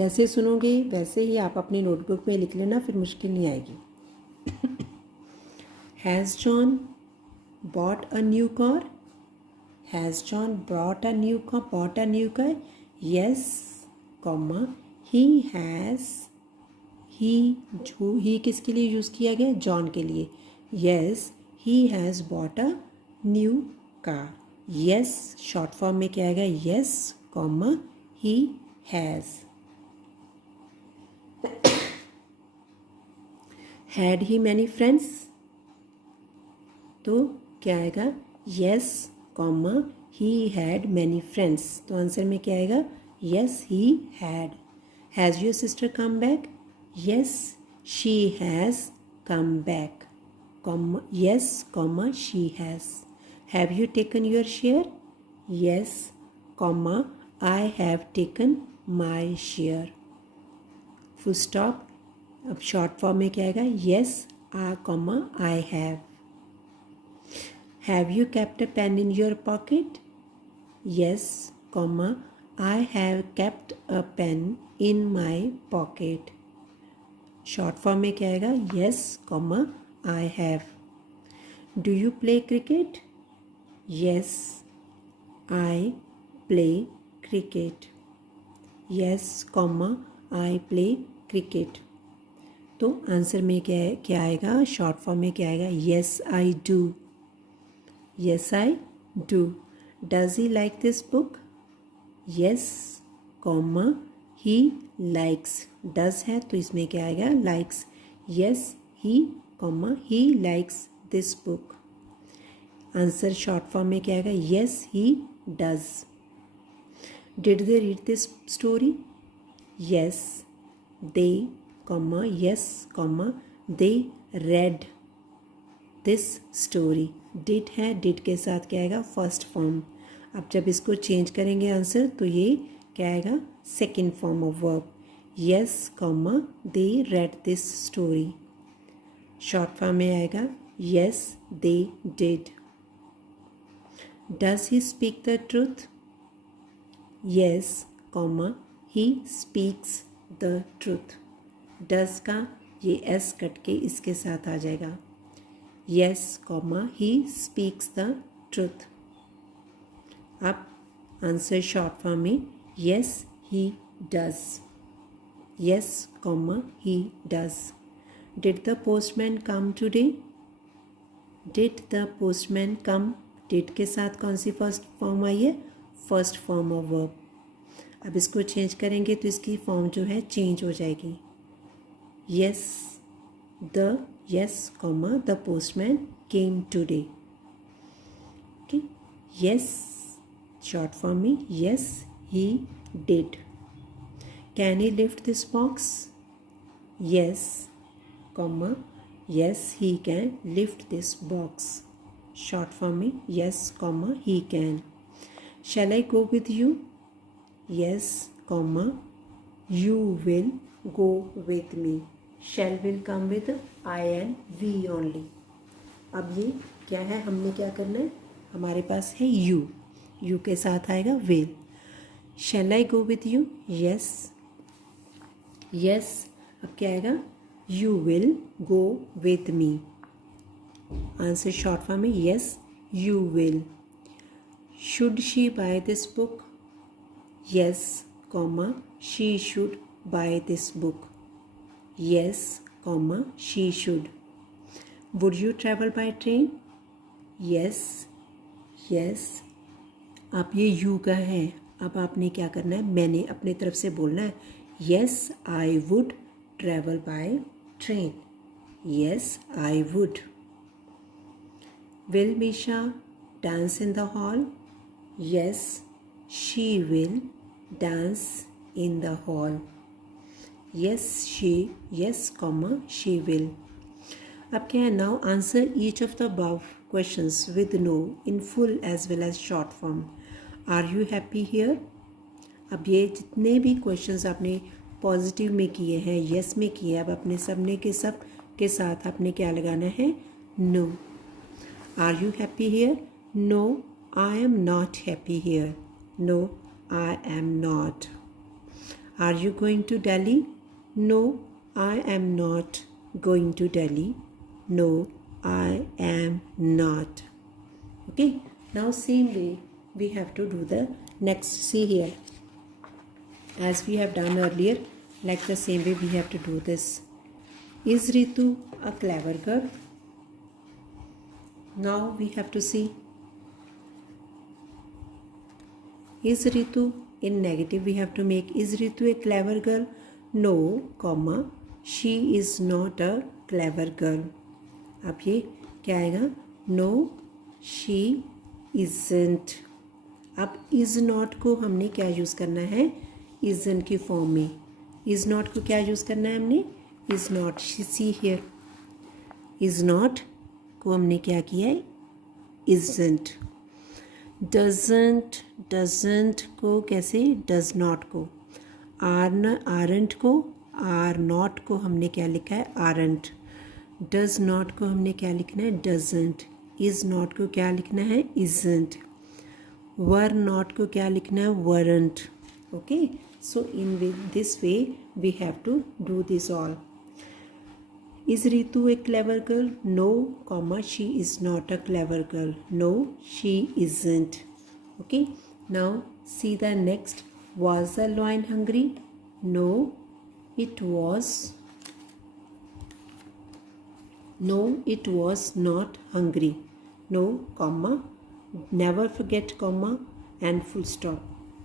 जैसे सुनोगे वैसे ही आप अपनी नोटबुक में लिख लेना, फिर मुश्किल नहीं आएगी। Has John bought a new car? Has John bought a new car? Yes, comma, he has. he किसके लिए यूज़ किया गया? जॉन के लिए। Yes, he has bought a new car. Yes, short form में क्या आएगा? Yes, comma, he has. Had he many friends? तो क्या आएगा? Yes, comma, he had many friends. तो आंसर में क्या आएगा? Yes, he had. Has your sister come back? Yes, she has come back. Comma, yes, comma, she has. Have you taken your share? Yes, comma, I have taken my share. Full stop. अब short form में क्या आएगा? Yes, comma, I have. Have you kept a pen in your pocket? Yes, comma, I have kept a pen in my pocket. Short form में क्या आएगा? Yes, comma, I have. Do you play cricket? Yes, I play cricket. Yes, comma, I play cricket. तो answer में क्या आएगा? Short form में क्या आएगा? Yes, I do. Yes, I do. Does he like this book? Yes, comma, he likes. Does है तो इसमें क्या आएगा? Likes. Yes, comma, he likes this book. Answer short form में क्या आएगा? Yes, he does. Did they read this story? Yes, they, comma, yes, comma, they read this story. Did है, did के साथ क्या आएगा? First form. अब जब इसको चेंज करेंगे आंसर तो ये क्या आएगा? Second form of verb. Yes, comma, they read this story. Short form में आएगा yes, they did. Does he speak the truth? Yes, comma, he speaks the truth. Does का ये एस कट के इसके साथ आ जाएगा। Yes, comma, he speaks the truth. अब answer short form में yes, he does. Yes, comma, he does. Did the postman come today? Did the postman come? Did के साथ कौन सी फर्स्ट फॉर्म आई है? First form of verb. अब इसको change करेंगे तो इसकी फॉर्म जो है चेंज हो जाएगी। Yes, comma, the postman came today. Okay, yes, short form में yes, he did. Can he lift this box? Yes, comma, yes, he can lift this box. Short form में yes, comma, he can. Shall I go with you? Yes, comma, you will go with me. Shall will come with I and we only. अब ये क्या है? हमने क्या करना है? हमारे पास है you के साथ आएगा will. Shall I go with you? Yes. अब क्या आएगा? You will go with me. Answer short form में yes, you will. Should she buy this book? Yes, comma, she should buy this book. Yes, comma, she should. Would you travel by train? Yes. अब ये you का है। अब आपने क्या करना है? मैंने अपनी तरफ से बोलना है Yes, I would travel by train. Yes, I would. Will Misha dance in the hall? Yes, she will dance in the hall. Yes, comma, she will. अब क्या है? Now answer each of the above questions with no in full as well as short form. Are you happy here? अब ये जितने भी questions आपने positive में किए हैं, yes में किए, अब अपने सबने के सब के साथ आपने क्या लगाना है? No. Are you happy here? No, I am not happy here. No, I am not. Are you going to Delhi? No, I am not going to Delhi. No, I am not. Okay, now same way we have to do the next. See here, as we have done earlier, like the same way we have to do this. Is Ritu a clever girl? Now we have to see. Is Ritu, in negative we have to make, is Ritu a clever girl? No, comma, she is not a clever girl. अब ये क्या आएगा? No, she isn't. अब is not को हमने क्या use करना है? Isn't की फॉर्म में. Is not को क्या यूज़ करना है हमने? Is not. See here. Is not को हमने क्या किया है? Isn't. doesn't को कैसे? does not को. aren't को, are not को हमने क्या लिखा है? aren't. does not को हमने क्या लिखना है? doesn't. is not को क्या लिखना है? isn't. were not को क्या लिखना है? weren't. okay, so in this way we have to do this all. Is Ritu a clever girl? No, comma, she is not a clever girl. No, she isn't. Okay, now see the next. Was the lion hungry? No, it was. No, it was not hungry. No, comma, never forget comma and full stop.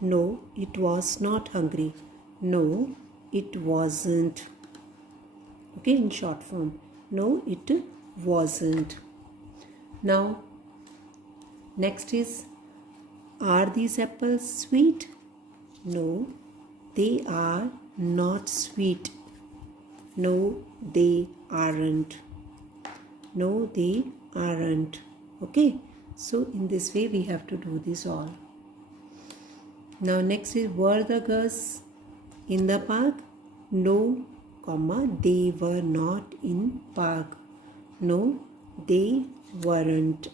No, it was not hungry. No, it wasn't. Okay, in short form. No, it wasn't. Now next is, are these apples sweet? No, they are not sweet. No, they aren't. No, they aren't. Okay, so in this way we have to do this all. Now next is, were the girls in the park? No, comma, they were not in park. No, they weren't.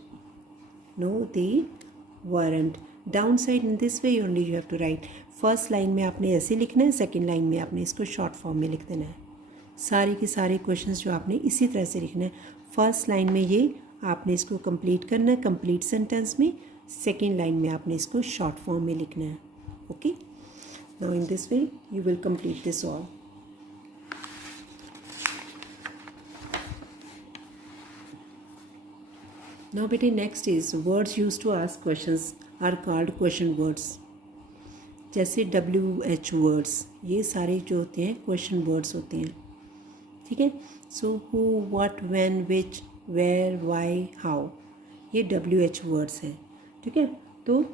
No, they weren't. Downside in this way only you have to write. First line में आपने ऐसे लिखना है, second line में आपने इसको short form में लिख देना है. सारे के सारे क्वेश्चंस जो आपने इसी तरह से लिखना है. फर्स्ट लाइन में ये आपने इसको कंप्लीट करना है कंप्लीट सेंटेंस में. सेकंड लाइन में आपने इसको शॉर्ट फॉर्म में लिखना है. Okay, now in this way you will complete this all. Now बेटे next is, words used to ask questions are called question words. जैसे WH words, ये सारे जो होते हैं question words होते हैं. ठीक है, so who, what, when, which, where, why, how, ये WH words हैं. ठीक है, तो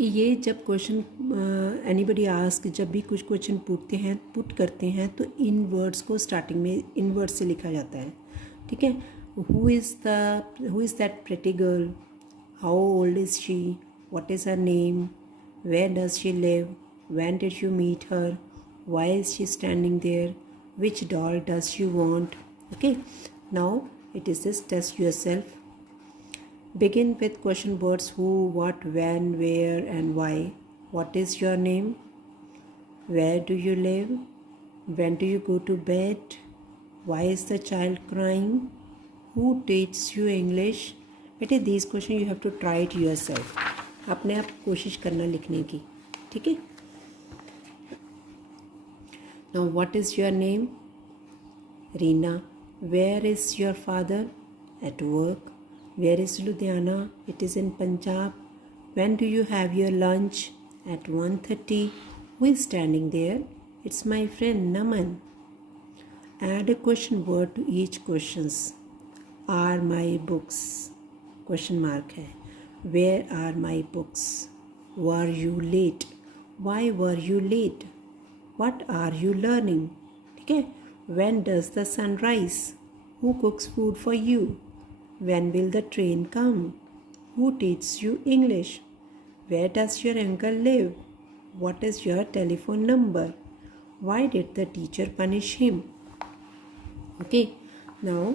ये जब क्वेश्चन एनीबडी आस्क, जब भी कुछ क्वेश्चन पुट करते हैं तो इन वर्ड्स को स्टार्टिंग में इन वर्ड्स से लिखा जाता है. ठीक है, who is that pretty girl? How old is she? What is her name? Where does she live? When did you meet her? Why is she standing there? Which doll does she want? Okay, now it is this, test yourself. Begin with question words who, what, when, where and why. What is your name? Where do you live? When do you go to bed? Why is the child crying? Who teaches you English? बेटे these question you have to try it yourself. अपने आप कोशिश करना लिखने की. ठीक है. Now what is your name? Reena. Where is your father? At work. Where is Ludhiana? It is in Punjab. When do you have your lunch? At 1:30. Who is standing there? It's my friend Naman. Add a question word to each questions. Are my books? Question mark है. Where are my books? Were you late? Why were you late? What are you learning? ठीक है. When does the sun rise? Who cooks food for you? When will the train come? Who teaches you English? Where does your uncle live? What is your telephone number? Why did the teacher punish him? Okay, now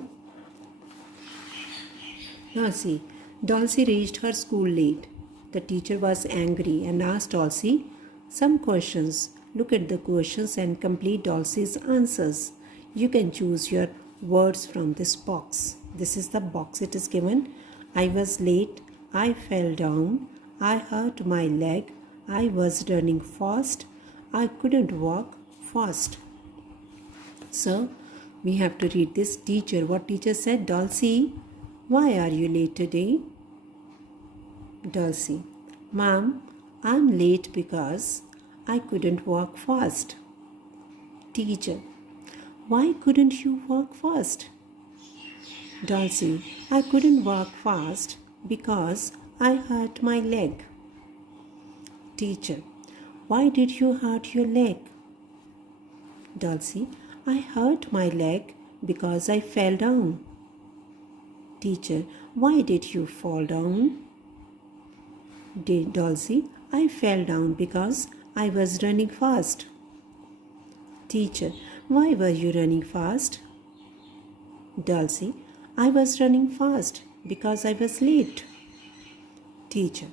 see, Dulcie reached her school late. The teacher was angry and asked Dulcie some questions. Look at the questions and complete Dulcie's answers. You can choose your words from this box. This is the box it is given. I was late. I fell down. I hurt my leg. I was running fast. I couldn't walk fast. So, we have to read this. Teacher. What teacher said? Dulcie, why are you late today? Dulcie. Mom, I'm late because I couldn't walk fast. Teacher. Why couldn't you walk fast? Dulcie. I couldn't walk fast because I hurt my leg. Teacher. Why did you hurt your leg? Dulcie. I hurt my leg because I fell down. Teacher. Why did you fall down? Dulcie. I fell down because I was running fast. Teacher. Why were you running fast? Dulcie. I was running fast because I was late. Teacher.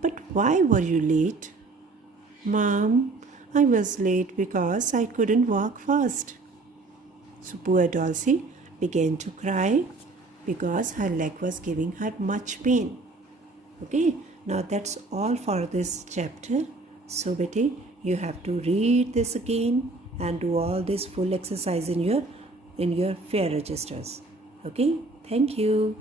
But why were you late? Mom, I was late because I couldn't walk fast. So poor Dulcie began to cry because her leg was giving her much pain. Okay, now that's all for this chapter. So bete, you have to read this again and do all this full exercise in your fair registers. Okay, thank you.